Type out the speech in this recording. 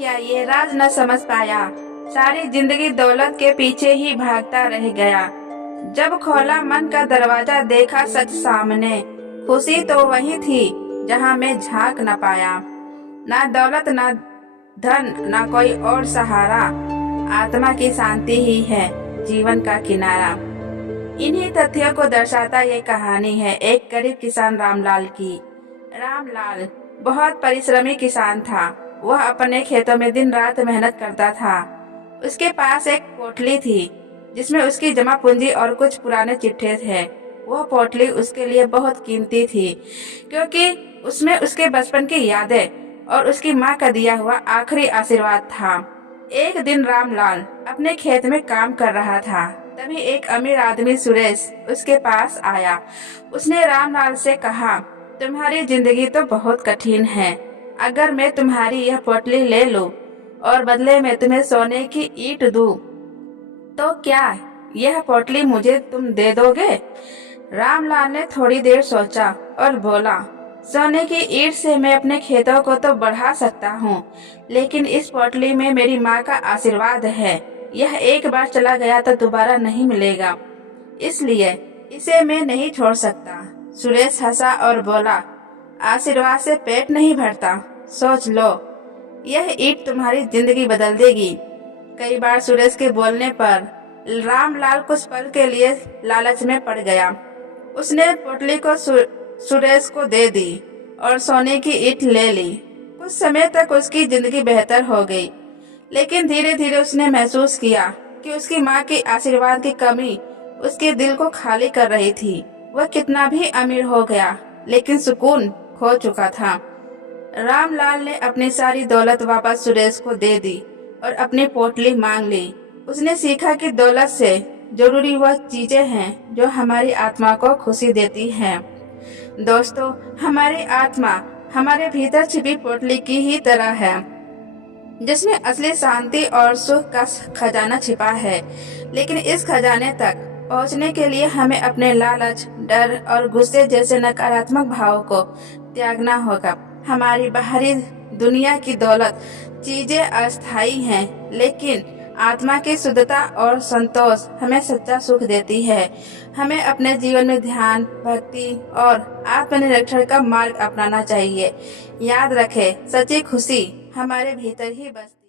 क्या ये राज न समझ पाया, सारी जिंदगी दौलत के पीछे ही भागता रह गया। जब खोला मन का दरवाजा देखा सच सामने, खुशी तो वही थी जहाँ मैं झांक न पाया। ना दौलत ना धन ना कोई और सहारा, आत्मा की शांति ही है जीवन का किनारा। इन्हीं तथ्यों को दर्शाता ये कहानी है एक गरीब किसान रामलाल की। रामलाल बहुत परिश्रमी किसान था। वह अपने खेतों में दिन रात मेहनत करता था। उसके पास एक पोटली थी जिसमें उसकी जमा पूंजी और कुछ पुराने चिट्ठे थे। वह पोटली उसके लिए बहुत कीमती थी क्योंकि उसमें उसके बचपन की यादें और उसकी माँ का दिया हुआ आखिरी आशीर्वाद था। एक दिन रामलाल अपने खेत में काम कर रहा था, तभी एक अमीर आदमी सुरेश उसके पास आया। उसने रामलाल से कहा, तुम्हारी जिंदगी तो बहुत कठिन है। अगर मैं तुम्हारी यह पोटली ले लूं और बदले में तुम्हें सोने की ईंट दूं, तो क्या यह पोटली मुझे तुम दे दोगे? रामलाल ने थोड़ी देर सोचा और बोला, सोने की ईंट से मैं अपने खेतों को तो बढ़ा सकता हूँ, लेकिन इस पोटली में मेरी माँ का आशीर्वाद है। यह एक बार चला गया तो दोबारा नहीं मिलेगा, इसलिए इसे मैं नहीं छोड़ सकता। सुरेश हंसा और बोला, आशीर्वाद से पेट नहीं भरता, सोच लो, यह ईंट तुम्हारी जिंदगी बदल देगी। कई बार सुरेश के बोलने पर रामलाल कुछ पल के लिए लालच में पड़ गया। उसने पोटली को सुरेश को दे दी और सोने की ईंट ले ली। कुछ समय तक उसकी जिंदगी बेहतर हो गई, लेकिन धीरे धीरे उसने महसूस किया कि उसकी माँ की आशीर्वाद की कमी उसके दिल को खाली कर रही थी। वह कितना भी अमीर हो गया, लेकिन सुकून खो चुका था। रामलाल ने अपनी सारी दौलत वापस सुरेश को दे दी और अपनी पोटली मांग ली। उसने सीखा कि दौलत से जरूरी वह चीजें हैं जो हमारी आत्मा को खुशी देती हैं। दोस्तों, हमारी आत्मा हमारे भीतर छिपी पोटली की ही तरह है, जिसमें असली शांति और सुख का खजाना छिपा है। लेकिन इस खजाने तक पहुंचने के लिए हमें अपने लालच, डर और गुस्से जैसे नकारात्मक भावों को त्यागना होगा। हमारी बाहरी दुनिया की दौलत चीजें अस्थायी हैं, लेकिन आत्मा की शुद्धता और संतोष हमें सच्चा सुख देती है। हमें अपने जीवन में ध्यान, भक्ति और आत्मनिरीक्षण का मार्ग अपनाना चाहिए। याद रखें, सच्ची खुशी हमारे भीतर ही बस